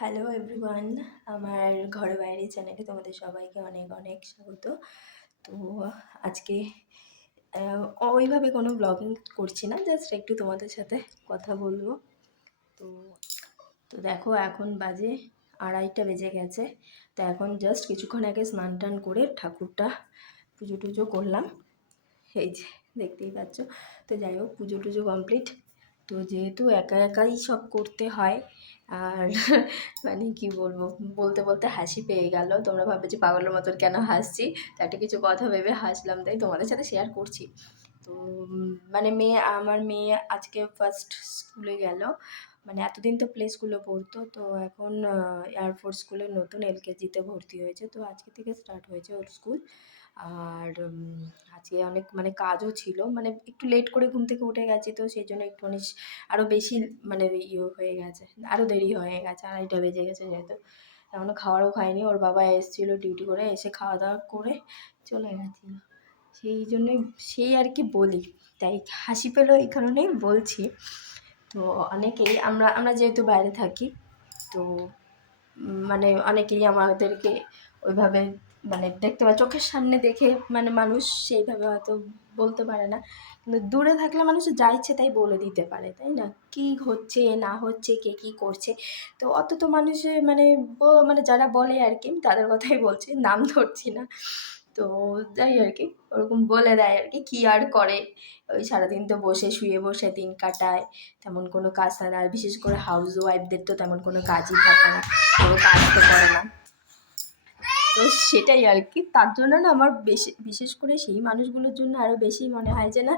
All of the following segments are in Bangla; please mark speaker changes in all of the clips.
Speaker 1: হ্যালো এভরিওয়ান আমার ঘরে বাইরে চ্যানেলে তোমাদের সবাইকে অনেক অনেক স্বাগত। তো আজকে ওইভাবে কোনো ব্লগিং করছি না জাস্ট একটু তোমাদের সাথে কথা বলব। তো তো দেখো, এখন বাজে আড়াইটা বেজে গেছে। তো এখন জাস্ট কিছুক্ষণ আগে স্নান টান করে ঠাকুরটা পুজো টুজো করলাম। এই যে, দেখতেই পাচ্ছ। তো যাই হোক, পুজো টুজো কমপ্লিট তো যেহেতু একা একাই সব করতে হয় আর মানে কি বলব? বলতে বলতে হাসি পেয়ে গেল। তোমরা ভাববে যে পাগলের মতন কেন হাসছি? তো একটা কিছু কথা ভেবে হাসলাম, তাই তোমাদের সাথে শেয়ার করছি। তো মানে মেয়ে, আমার মেয়ে আজকে ফার্স্ট স্কুলে গেল। মানে এতদিন তো প্লে স্কুলে পড়তো, তো এখন এয়ারফোর্স স্কুলে নতুন এলকেজিতে ভর্তি হয়েছে। তো আজকে থেকে স্টার্ট হয়েছে ওর স্কুল আর আজকে অনেক মানে কাজও ছিল। মানে একটু লেট করে ঘুম থেকে উঠে গেছি তো সেই জন্য একটুখানি আরও বেশি মানে ইয়ে হয়ে গেছে আরও দেরি হয়ে গেছে, আড়াইটা বেজে গেছে যেহেতু। এখনও খাওয়ারও খাইনি, ওর বাবা এসেছিল ডিউটি করে, এসে খাওয়া দাওয়া করে চলে গেছিল সেই জন্যই, সেই আর কি বলি, তাই হাসি পেল এই কারণেই বলছি। তো অনেকেই, আমরা আমরা যেহেতু বাইরে থাকি, তো মানে অনেকেই আমাদেরকে ওইভাবে মানে দেখতে পায় চোখের সামনে দেখে মানে মানুষ সেইভাবে হয়তো বলতে পারে না। কিন্তু দূরে থাকলে মানুষ যা ইচ্ছে তাই বলে দিতে পারে, তাই না? কি হচ্ছে, না হচ্ছে, কে কী করছে? তো অত তো মানুষের মানে মানে যারা বলে আর কি তাদের কথাই বলছি, নাম ধরছি না। তো যাই আর কি, ওরকম বলে দেয় আর কি, কী আর করে? ওই সারাদিন তো বসে, শুয়ে বসে দিন কাটায়, তেমন কোনো কাজ থাকে না। আর বিশেষ করে হাউস ওয়াইফদের তো তেমন কোনো কাজই থাকে না, কোনো কাজ তো করে না। তো সেটাই আর কি তার জন্য না আমার বেশি বিশেষ করে সেই মানুষগুলোর জন্য আরও বেশি মনে হয় যে না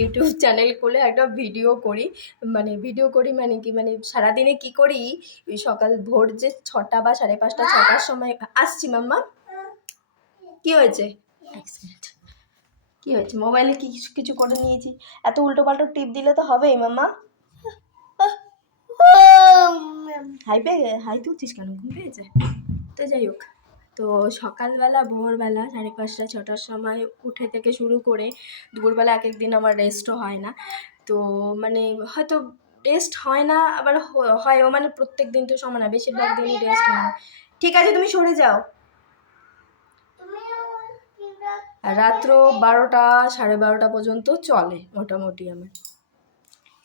Speaker 1: ইউটিউব চ্যানেল খুলে একটা ভিডিও করি। মানে ভিডিও করি মানে কি মানে সারাদিনে কি করি? ওই সকাল ভোর যে ছটা বা সাড়ে পাঁচটা ছটার সময় আসছি মাম্মা। কি হয়েছে? কি হয়েছে? মোবাইলে কি কিছু কিছু করে নিয়েছি? এত উল্টো পাল্টো টিপ দিলে তো হবেই মাম্মা। হাই পেয়ে হাই তুলছিস কেন? ঘুম পেয়েছে? তো যাই হোক। তো সকালবেলা, ভোরবেলা সাড়ে পাঁচটা, ছটার সময় উঠে থেকে শুরু করে দুপুরবেলা এক এক দিন আমার রেস্টও হয় না। তো মানে হয়তো রেস্ট হয় না, আবার হ- হয়ও মানে প্রত্যেক দিন তো সমান না, বেশিরভাগ দিনই রেস্ট হয় না। ঠিক আছে, তুমি সরে যাও। রাত্র বারোটা, সাড়ে বারোটা পর্যন্ত চলে মোটামুটি আমার।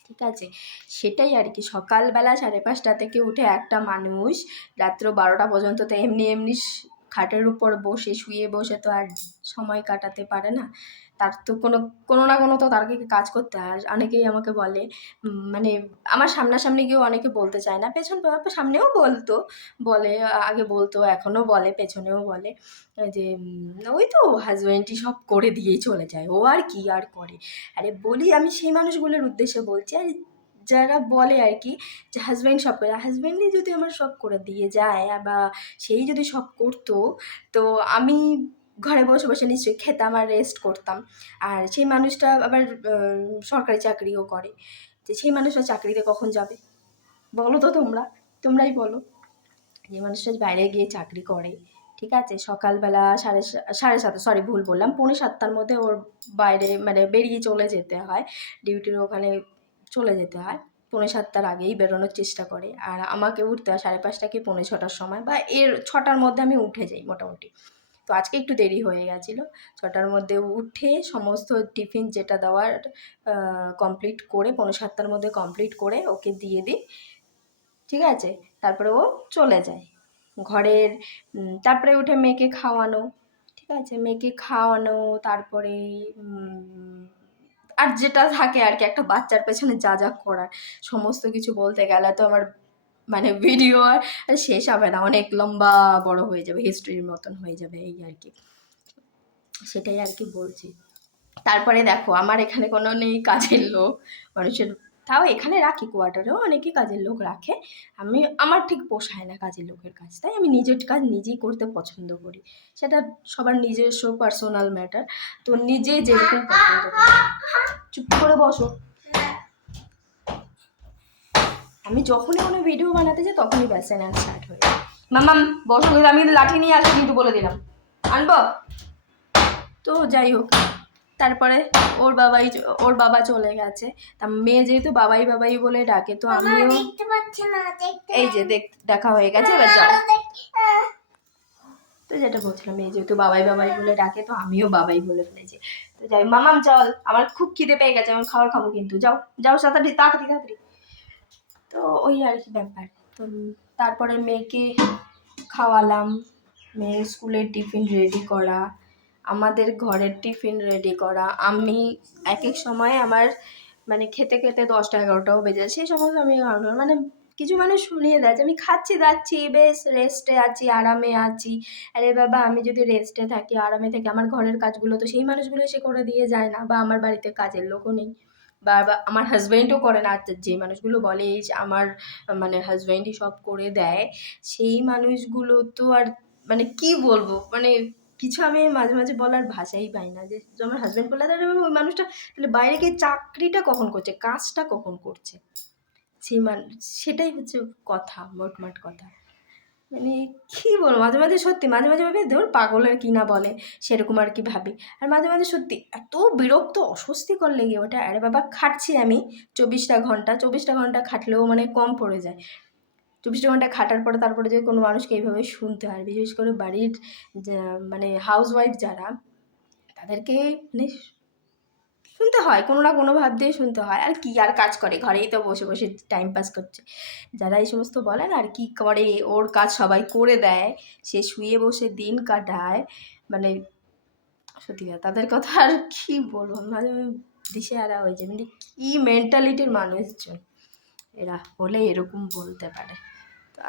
Speaker 1: ঠিক আছে, সেটাই আর কি। সকালবেলা সাড়ে পাঁচটা থেকে উঠে একটা মানুষ, রাত্র বারোটা পর্যন্ত তো এমনি এমনি খাটের উপর বসে, শুয়ে বসে তো আর সময় কাটাতে পারে না। তার তো কোনো কোনো না কোনো তো তারকে কাজ করতে হয়। আর অনেকেই আমাকে বলে মানে আমার সামনাসামনি গিয়েও অনেকে বলতে চায় না। পেছন সামনেও বলতো, বলে, আগে বলতো, এখনও বলে, পেছনেও বলে, যে ওই তো হাজব্যান্ডই সব করে দিয়েই চলে যায়। ও আর কি আর করে? আরে বলি, আমি সেই মানুষগুলোর উদ্দেশ্যে বলছি, আর যারা বলে আর কি যে হাজব্যান্ড সব করে হাজব্যান্ডই যদি আমার সব করে দিয়ে যায় বা সেই যদি সব করতো, তো আমি ঘরে বসে বসে নিশ্চয়ই খেতাম আর রেস্ট করতাম। আর সেই মানুষটা আবার সরকারি চাকরিও করে। যে সেই মানুষটা চাকরিতে কখন যাবে? বলো তো তোমরা, তোমরাই বলো। যে মানুষটা বাইরে গিয়ে চাকরি করে, ঠিক আছে? সকালবেলা সাড়ে সাড়ে সাতটা সরি ভুল বললাম, পৌনে সাতটার মধ্যে ওর বাইরে মানে বেরিয়ে চলে যেতে হয়। ডিউটির ওখানে চলে যেতে হয়। পৌনে সাতটার আগেই বেরোনোর চেষ্টা করে। আর আমাকে উঠতে হয় সাড়ে পাঁচটা কি পৌনে ছটার সময় বা এর ছটার মধ্যে আমি উঠে যাই মোটামুটি। তো আজকে একটু দেরি হয়ে গেছিল। ছটার মধ্যে উঠে সমস্ত টিফিন যেটা দেওয়ার কমপ্লিট করে পৌনে সাতটার মধ্যে কমপ্লিট করে ওকে দিয়ে দিই। ঠিক আছে? তারপরে ও চলে যায়। ঘরের তারপরে উঠে মেয়েকে খাওয়ানো। ঠিক আছে? মেয়েকে খাওয়ানো, তারপরে আর যেটা থাকে আর কি, একটা বাচ্চার পেছনে যা যা করার, সমস্ত কিছু বলতে গেলে তো আমার মানে ভিডিও আর শেষ হবে না, অনেক লম্বা বড় হয়ে যাবে হিস্ট্রির মতন হয়ে যাবে এই আর কি। সেটাই আর কি বলছি। তারপরে দেখো, আমার এখানে কোনো নেই কাজের লোক, মানুষের তাও এখানে রাখি কোয়ার্টারেও অনেকে কাজের লোক রাখে। আমি, আমার ঠিক পোষায় না কাজের লোকের কাজ, তাই আমি নিজের কাজ নিজেই করতে পছন্দ করি। সেটা সবার নিজস্ব পার্সোনাল ম্যাটার তো নিজে যেরকম পছন্দ করি। চুপ করে বসো। আমি যখনই কোনো ভিডিও বানাতে যাই, তখনই ব্যাসে না স্টার্ট হয়ে মামাম বসো, আমি লাঠি নিয়ে আসব কিন্তু বলে দিলাম। আনব? তো যাই হোক। তারপরে ওর বাবাই ওর বাবা চলে গেছে। তা মেয়ে যেহেতু বাবাই বাবাই বলে ডাকে তো আমিও
Speaker 2: না
Speaker 1: এই যে দেখ দেখা হয়ে গেছে এবার যাও। তো যেটা বলছিলাম মেয়ে যেহেতু বাবাই বাবাই বলে ডাকে তো আমিও বাবাই বলে ফেলেছি। তো যাই মামাম চল আমার খুব খিদে পেয়ে গেছে আমি খাবার খাব কিন্তু। যাও যাও তাড়াতাড়ি তাড়াতাড়ি তাড়াতাড়ি। তো ওই আর কি ব্যাপার। তো তারপরে মেয়েকে খাওয়ালাম মেয়ের স্কুলের টিফিন রেডি করা আমাদের ঘরের টিফিন রেডি করা। আমি এক এক সময় আমার মানে খেতে খেতে দশটা এগারোটাও বেজে যায়। সেই সময় আমি মানে কিছু মানুষ শুনিয়ে দেয় যে, আমি খাচ্ছি দাচ্ছি বেশ রেস্টে আছি, আরামে আছি। আরে বাবা, আমি যদি রেস্টে থাকি, আরামে থাকি, আমার ঘরের কাজগুলো তো সেই মানুষগুলো এসে করে দিয়ে যায় না। বা আমার বাড়িতে কাজের লোকও নেই। বা আমার হাজব্যান্ডও করে না। যে মানুষগুলো বলে আমার মানে হাজব্যান্ডই সব করে দেয়। সেই মানুষগুলো তো আর মানে কি বলব? মানে কিছু আমি মাঝে মাঝে বলার ভাষাই পাই না। যে আমার হাজব্যান্ড বলে তাহলে ওই মানুষটা তাহলে বাইরে গিয়ে চাকরিটা কখন করছে? কাজটা কখন করছে? সেই মান, সেটাই হচ্ছে কথা মোটমাট কথা। মানে কী বলব? মাঝে মাঝে সত্যি, মাঝে মাঝে ভাবি, ধর পাগলের কি না বলে? সেরকম আর কি ভাবি। আর মাঝে মাঝে সত্যি, এত বিরক্ত, অস্বস্তিকর লেগে ওটা আরে বাবা, খাটছি আমি। চব্বিশটা ঘণ্টা চব্বিশটা ঘণ্টা খাটলেও মানে কম পড়ে যায়। চব্বিশটা ঘণ্টা খাটার পরে তারপরে যে কোনো মানুষকে এইভাবে শুনতে হয়। বিশেষ করে বাড়ির মানে হাউস ওয়াইফ যারা, তাদেরকে মানে শুনতে হয়, কোনো না কোনো ভাব দিয়ে শুনতে হয়। আর কি, আর কাজ করে, ঘরেই তো বসে বসে টাইম পাস করছে। যারা এই সমস্ত বলেন, আর কি করে, ওর কাজ সবাই করে দেয়, সে শুয়ে বসে দিন কাটায় মানে সত্যি কথা, তাদের কথা আর কি বলব? মাঝে আরা হয়ে যায়। মানে কী মেন্টালিটির মানুষজন। এরা বলে এরকম বলতে পারে।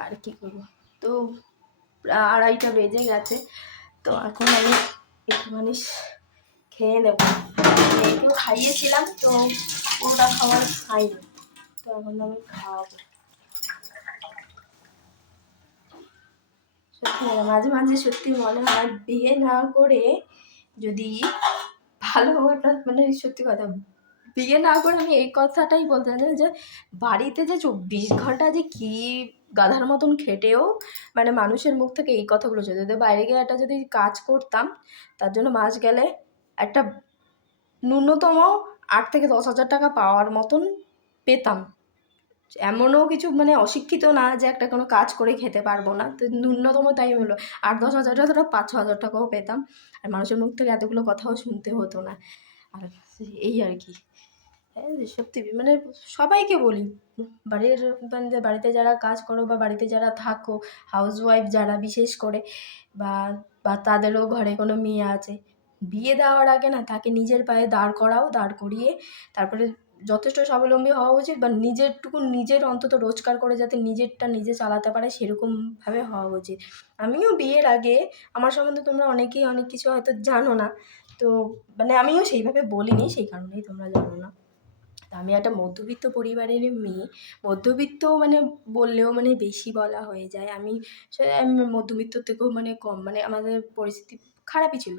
Speaker 1: আর কি করব? তো আড়াইটা বেজে গেছে। তো এখন আমি একটুখানি খেয়ে নেব। মেয়েকেও খাইয়েছিলাম, তো পুরোটা খাবার খাইনি তো এখন আমি খাওয়াবো। সত্যি মাঝে মাঝে সত্যি মনে হয়, বিয়ে না করে যদি ভালো একটা মানে সত্যি কথা বিয়ে না করে আমি এই কথাটাই বলতে চাই যে বাড়িতে যে চব্বিশ ঘণ্টা যে কী গাধার মতন খেটেও মানে মানুষের মুখ থেকে এই কথাগুলো চলছে যদি বাইরে গিয়ে একটা যদি কাজ করতাম, তার জন্য মাস গেলে একটা ন্যূনতম আট থেকে দশ হাজার টাকা পাওয়ার মতন পেতাম। এমনও কিছু মানে অশিক্ষিত না যে একটা কোনো কাজ করে খেতে পারব না। তো ন্যূনতম তাই হলো, আট দশ হাজার টাকা পাঁচ ছ হাজার টাকাও পেতাম। আর মানুষের মুখ থেকে এতগুলো কথাও শুনতে হতো না। আর এই আর কি। হ্যাঁ সত্যি মানে সবাইকে বলি, বাড়ির মানে বাড়িতে যারা কাজ করো বা বাড়িতে যারা থাকো হাউস ওয়াইফ যারা বিশেষ করে, বা বা তাদেরও ঘরে কোনো মেয়ে আছে, বিয়ে দেওয়ার আগে না তাকে নিজের পায়ে দাঁড় করাও, দাঁড় করিয়ে তারপরে যথেষ্ট স্বাবলম্বী হওয়া উচিত বা নিজেরটুকু নিজের অন্তত রোজগার করে যাতে নিজেরটা নিজে চালাতে পারে, সেরকমভাবে হওয়া উচিত। আমিও বিয়ের আগে, আমার সম্বন্ধে তোমরা অনেকেই অনেক কিছু হয়তো জানো না তো মানে আমিও সেইভাবে বলিনি, সেই কারণেই তোমরা জানো না। তা আমি একটা মধ্যবিত্ত পরিবারের মেয়ে, মধ্যবিত্ত মানে বললেও মানে বেশি বলা হয়ে যায়। আমি মধ্যবিত্ত থেকেও মানে কম মানে আমাদের পরিস্থিতি খারাপই ছিল।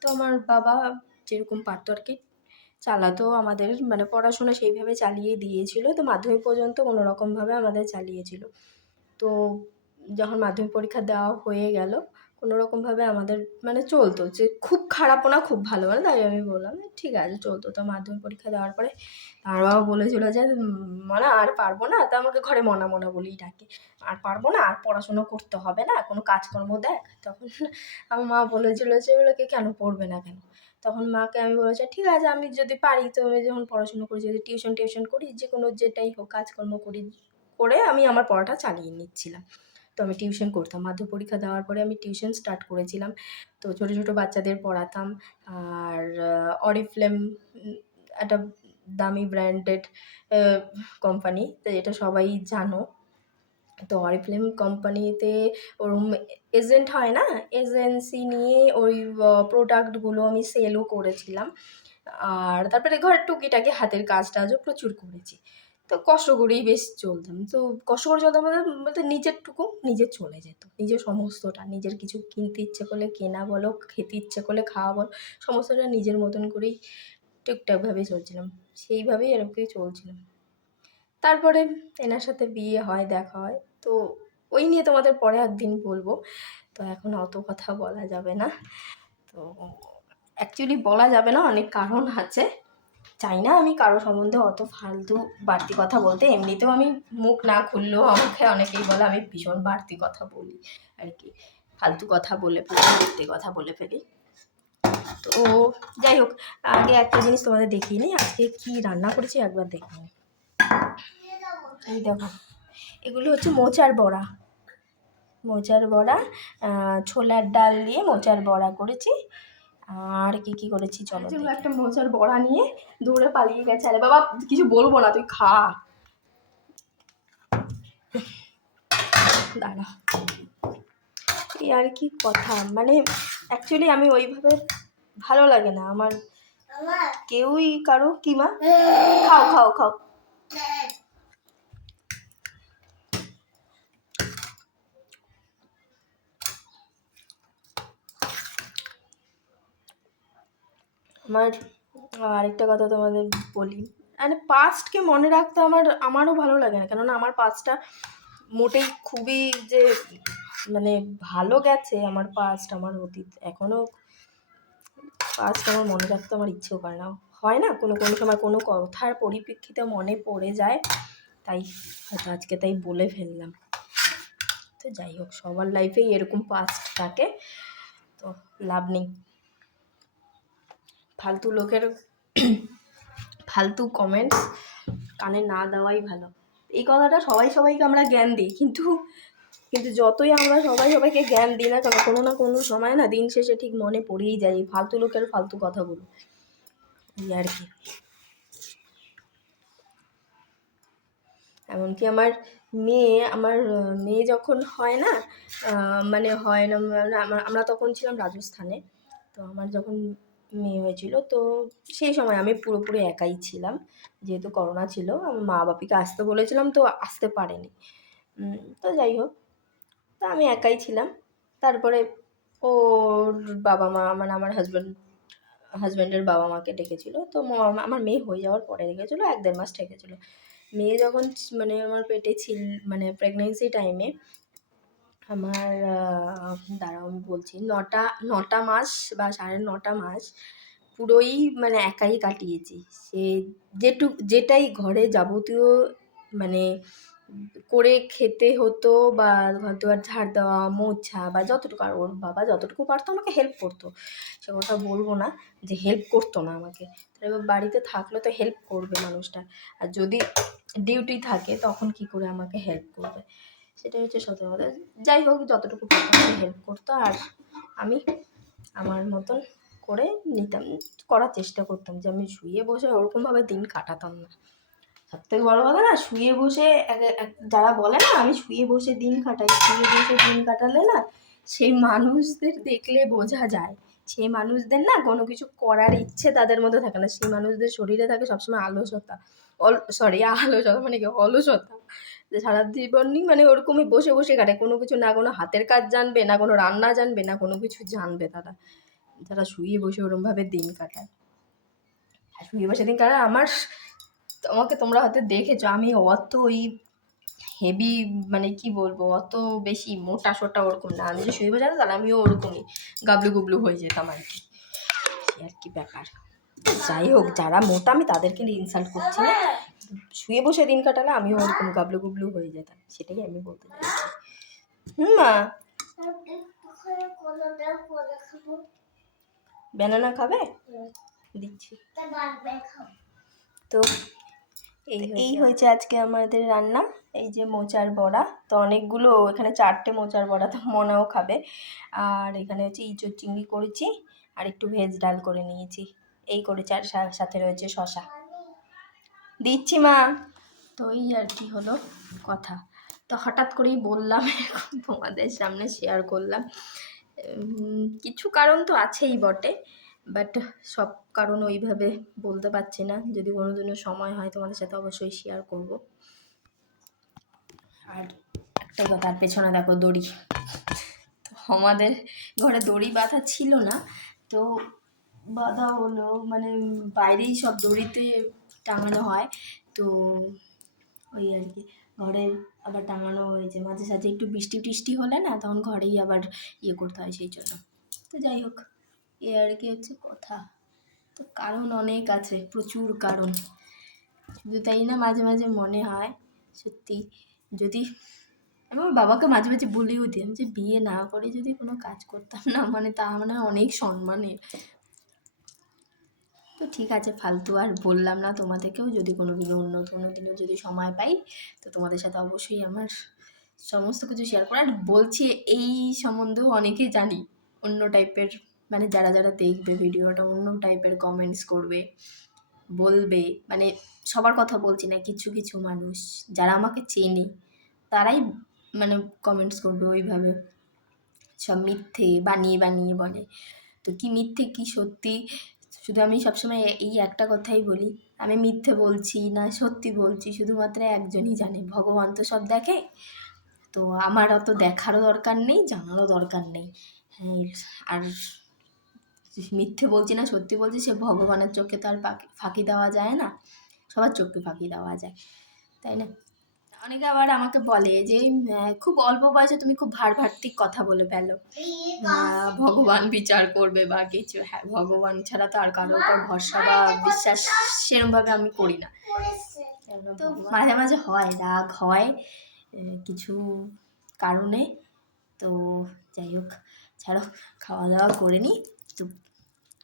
Speaker 1: তো আমার বাবা যেরকম পারতো আর কি চালাতো, আমাদের মানে পড়াশোনা সেইভাবে চালিয়ে দিয়েছিল। তো মাধ্যমিক পর্যন্ত কোনো রকমভাবে আমাদের চালিয়েছিল। তো যখন মাধ্যমিক পরীক্ষা দেওয়া হয়ে গেল কোনো রকমভাবে আমাদের মানে চলতো যে খুব খারাপও না, খুব ভালো না, তাই আমি বললাম ঠিক আছে, চলতো। তো মাধ্যমিক পরীক্ষা দেওয়ার পরে আমার বাবা বলেছিল যে মনা, আর পারব না? তা আমাকে ঘরে মনা মনা বলেই ডাকে, আর পারব না, আর পড়াশুনো করতে হবে না, কোনো কাজকর্ম দেখ। তখন আমার মা বলেছিল যে ওগুলোকে কেন পড়বে না কেন? তখন মাকে আমি বলেছি, ঠিক আছে, আমি যদি পারি, তো আমি যখন পড়াশুনো করি, যদি টিউশন টিউশন করি, যে কোনো যেটাই হোক কাজকর্ম করি, করে আমি আমার পড়াটা চালিয়ে নিচ্ছিলাম। তো আমি টিউশন করতাম। মাধ্যমিক পরীক্ষা দেওয়ার পরে আমি টিউশন স্টার্ট করেছিলাম। তো ছোটো ছোটো বাচ্চাদের পড়াতাম। আর অরিফ্লেম একটা দামি ব্র্যান্ডেড কোম্পানি তো এটা সবাই জানো। তো অরিফ্লেম কোম্পানিতে ওরম এজেন্ট হয় না? এজেন্সি নিয়ে ওই প্রোডাক্টগুলো আমি সেলও করেছিলাম। আর তারপরে ঘরের টুকিটাকি হাতের কাজ টাজও প্রচুর করেছি। তো কষ্ট করেই বেশ চলতাম। তো কষ্ট করে চলতাম বলতে নিজেরটুকু নিজের চলে যেত। নিজের সমস্তটা, নিজের কিছু কিনতে ইচ্ছে করলে কেনা বলো, খেতে ইচ্ছে করলে খাওয়া বলো, সমস্তটা নিজের মতন করেই টুকটাকভাবে চলছিলাম। সেইভাবেই এরকমই চলছিলাম তারপরে এনার সাথে বিয়ে হয়, দেখা হয়। তো ওই নিয়ে তোমাদের পরে একদিন বলব। তো এখন অত কথা বলা যাবে না। তো অ্যাকচুয়ালি বলা যাবে না, অনেক কারণ আছে। চাই না আমি কারও সম্বন্ধে অত ফালতু বাড়তি কথা বলতে। এমনিতেও আমি মুখ না খুললেও আমাকে অনেকেই বলে আমি ভীষণ বাড়তি কথা বলি আর কি। ফালতু কথা বলে ফেলি বাড়তি কথা বলে ফেলি। তো যাই হোক, আগে একটা জিনিস তোমাদের দেখিয়ে নিই। আজকে কি রান্না করেছি একবার দেখে। এই দেখো, এগুলো হচ্ছে মোচার বড়া। মোচার বড়া ছোলার ডাল দিয়ে মোচার বড়া করেছি। আর কি কি করেছি চলো। একটা মোচার বড়া নিয়ে দৌড়ে পালিয়ে গেছে। আরে বাবা কিছু বলব না তুই খা। দাঁড়া। এই আর কি কথা মানে অ্যাকচুয়ালি আমি ওইভাবে ভালো লাগে না। আমার
Speaker 2: আমার
Speaker 1: কেউই কারও কি মা? খাও খাও খাও। আমার, আরেকটা কথা তোমাদের বলি। মানে পাস্টকে মনে রাখতে আমার, আমারও ভালো লাগে না। কেননা আমার পাস্টটা মোটেই খুবই যে মানে ভালো গেছে আমার পাস্ট আমার অতীত। এখনও পাস্ট আমার মনে রাখতে আমার ইচ্ছেও করে না। হয় না, কোনো কোনো সময় কোনো কথার পরিপ্রেক্ষিতে মনে পড়ে যায়, তাই হয়তো আজকে তাই বলে ফেললাম। তো যাই হোক, সবার লাইফেই এরকম পাস্ট থাকে, তো লাভ নেই। ফালতু লোকের ফালতু কমেন্টস কানে না দেওয়াই ভালো। এই কথাটা সবাই সবাইকে আমরা জ্ঞান দিই, কিন্তু কিন্তু যতই আমরা সবাই সবাইকে জ্ঞান দিই না কেন, কোনো না কোনো সময় না দিন শেষে ঠিক মনে পড়েই যায় এই ফালতু লোকের ফালতু কথাগুলো। এই আর কি। এমনকি আমার মেয়ে আমার মেয়ে যখন হয় না মানে হয় না মানে আমরা আমরা তখন ছিলাম রাজস্থানে, তো আমার যখন মেয়ে হয়েছিল। তো সেই সময় আমি পুরোপুরি একাই ছিলাম। যেহেতু করোনা ছিল আমার মা বাপিকে আসতে বলেছিলাম, তো আসতে পারেনি। তো যাই হোক, তা আমি একাই ছিলাম। তারপরে ওর বাবা মা মানে আমার হাজব্যান্ড হাজব্যান্ডের বাবা মাকে ডেকেছিল। তো আমার মেয়ে হয়ে যাওয়ার পরে ডেকেছিলো, এক দেড় মাস ডেকেছিলো মেয়ে যখন মানে আমার পেটে ছিল মানে প্রেগনেন্সি টাইমে আমার দাঁড়াও, আমি বলছি, নটা নটা মাস বা সাড়ে নটা মাস পুরোই মানে একাই কাটিয়েছি। সে যেটু যেটাই ঘরে যাবতীয় মানে করে খেতে হতো বা হয়তো আর ঝাড় দেওয়া, মোছা বা যতটুকু, আর ওর বাবা যতটুকু পারতো আমাকে হেল্প করতো। সে কথা বলব না যে হেল্প করতো না আমাকে। এবার বাড়িতে থাকলে তো হেল্প করবে মানুষটা। আর যদি ডিউটি থাকে তখন কি করে আমাকে হেল্প করবে? সেটাই হচ্ছে সত্য কথা। যাই হোক, যতটুকু হেল্প করতো আর আমি আমার মতন করে নিতাম, করার চেষ্টা করতাম যে আমি শুয়ে বসে ওরকমভাবে দিন কাটাতাম না। সব থেকে বড়ো কথা না, শুয়ে বসে যারা বলে না, আমি শুয়ে বসে দিন কাটাই, শুয়ে বসে দিন কাটালে না সেই মানুষদের দেখলে বোঝা যায় সেই মানুষদের না কোনো কিছু করার ইচ্ছে তাদের মধ্যে থাকে না। সেই মানুষদের শরীরে থাকে সবসময় আলসতা। অল সরি আলসতা মানে কি? অলসতা। যে সারা জীবনই মানে ওরকমই বসে বসে কাটে। কোনো কিছু না কোনো হাতের কাজ জানবে, না কোনো রান্না জানবে, না কোনো কিছু জানবে তারা। তারা শুয়ে বসে ওরমভাবে দিন কাটায়। শুয়ে বসে দিন কাটায়, আমার আমাকে তোমরা হয়তো দেখেছ, আমি অত ওই হেভি মানে কি বলব অত বেশি মোটা সোটা ওরকম না। আমি যে শুয়ে বসে না তাহলে আমিও ওরকমই গাবলু গুবলু হয়ে যেতাম আর কি। আর কি ব্যাপার। যাই হোক যারা মোটা আমি তাদেরকে ইনসাল্ট করছি না। শুয়ে বসে দিন কাটালে আমিও ওরকম গাবলু গুবলু হয়ে যেতাম সেটাই আমি বলতে চাইছি। হুম। মা ব্যানানা খাবে দিচ্ছি
Speaker 2: তো
Speaker 1: এই হয়েছে আজকে। আমাদের রান্না এই যে মোচার বড়া। তো অনেকগুলো এখানে চারটে মোচার বড়া তো মনাও খাবে। আর এখানে হচ্ছে ইঁচড় চিংড়ি করেছি আর একটু ভেজ ডাল করে নিয়েছি। এই করেছি আর সাথে রয়েছে শশা দিচ্ছি মা। তো এই আর কি হলো কথা। তো হঠাৎ করেই বললাম এখন তোমাদের সামনে শেয়ার করলাম। কিছু কারণ তো আছেই বটে। বাট সব কারণ ওইভাবে বলতে পারছি না। যদি কোনো দিনও সময় হয় তোমাদের সাথে অবশ্যই শেয়ার করব। আর একটা আর পেছনে দেখো দড়ি। আমাদের ঘরে দড়ি বাঁধা ছিল না। তো বাঁধা হলো মানে বাইরেই সব দড়িতে টাঙানো হয়। তো ওই আর কি, ঘরে আবার টাঙানো হয়েছে মাঝে সাঝে একটু বৃষ্টি টিষ্টি হলে না, তখন ঘরেই আবার ইয়ে করতে হয় সেই জন্য। তো যাই হোক। এ আর কি হচ্ছে কথা। তো কারণ অনেক আছে, প্রচুর কারণ। শুধু তাই না, মাঝে মাঝে মনে হয়, সত্যি, যদি আমি আমার বাবাকে মাঝে মাঝে বলেও দিই, আমি যে বিয়ে না করে যদি কোনো কাজ করতাম না মানে তা মানে অনেক সম্মানের। তো ঠিক আছে, ফালতু আর বললাম না তোমাদেরকেও, যদি কোনো দিন অন্য কোনো দিনও যদি সময় পাই, তো তোমাদের সাথে অবশ্যই আমার সমস্ত কিছু শেয়ার করে আর বলছি, এই সম্বন্ধেও অনেকেই জানি, অন্য টাইপের মানে যারা যারা দেখবে ভিডিওটা অন্য টাইপের কমেন্টস করবে, বলবে মানে সবার কথা বলছি না, কিছু কিছু মানুষ যারা আমাকে চেনে, তারাই মানে কমেন্টস করবে ওইভাবে। সব মিথ্যে, বানিয়ে বানিয়ে বলে। তো কি মিথ্যে, কি সত্যি? শুধু আমি সবসময় এই একটা কথাই বলি, আমি মিথ্যে বলছি না সত্যি বলছি, শুধুমাত্র একজনই জানে, ভগবান তো সব দেখে। তো আমার অত দেখারও দরকার নেই, জানারও দরকার নেই। হ্যাঁ আর মিথ্যে বলছি না সত্যি বলছি সে ভগবানের চোখে তো আর ফাঁকি দেওয়া যায় না? সবার চোখে ফাঁকি দেওয়া যায় তাই না? অনেকে আবার আমাকে বলে যে খুব অল্প বয়সে তুমি খুব ভারভার্তিক কথা বলে ফেলো। ভগবান বিচার করবে বা কিছু হ্যাঁ ভগবান ছাড়া তো আর কারোর উপর ভরসা বা বিশ্বাস সেরমভাবে আমি করি না। তো মাঝে মাঝে হয় রাগ হয় কিছু কারণে। তো যাই হোক ছাড়ো খাওয়া দাওয়া করে নিই তো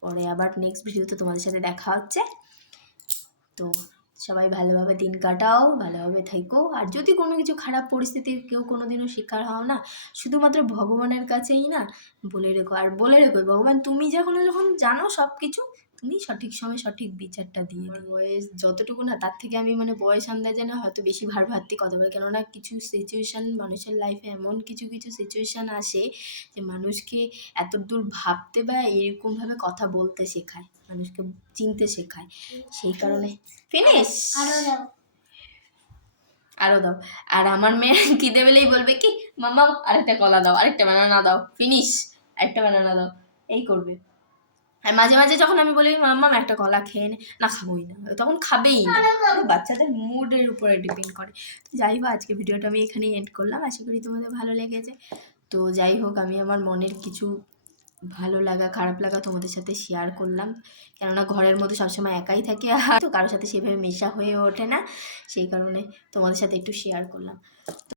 Speaker 1: পরে আবার নেক্সট ভিডিওতে তোমাদের সাথে দেখা হচ্ছে। তো সবাই ভালোভাবে দিন কাটাও, ভালোভাবে থেকো। আর যদি কোনো কিছু খারাপ পরিস্থিতির কেউ কোনো দিনও শিকার হও না, শুধুমাত্র ভগবানের কাছেই না, বলে রেখো। আর বলে রেখো, ভগবান তুমি যখন যখন জানো সব কিছু তুমি সঠিক সময় সঠিক বিচারটা দিয়ে দিও বয়স যতটুকু না তার থেকে আমি মানে বয়স আন্দাজে না হয়তো বেশি ভারভার্তি কথা বলে। কেননা কিছু সিচুয়েশান মানুষের লাইফে এমন কিছু কিছু সিচুয়েশান আসে যে মানুষকে এত দূর ভাবতে বা এরকমভাবে কথা বলতে শেখায় মানুষকে চিনতে শেখায়। সেই কারণে ফিনিশ
Speaker 2: আরও দাও।
Speaker 1: আরও দাও। আর আমার মেয়ে খিদে পেলেই বলবে কি মামা আরেকটা কলা দাও আরেকটা বানানা দাও ফিনিশ আরেকটা বানানা দাও। এই করবে। আর মাঝে মাঝে যখন আমি বলি মাম্মা একটা কলা খেয়ে নে না খাবোই না। তখন খাবেই না। বাচ্চাদের মুডের উপরে ডিপেন্ড করে। তো যাই হোক আজকে ভিডিওটা আমি এখানেই এন্ড করলাম। আশা করি তোমাদের ভালো লেগেছে। তো যাই হোক আমি আমার মনের কিছু ভালো লাগা খারাপ লাগা তোমাদের সাথে শেয়ার করলাম। কেননা ঘরের মধ্যে সবসময় একাই থাকি আর তো কারোর সাথে সেভাবে মেশা হয়ে ওঠে না। সেই কারণে তোমাদের সাথে একটু শেয়ার করলাম।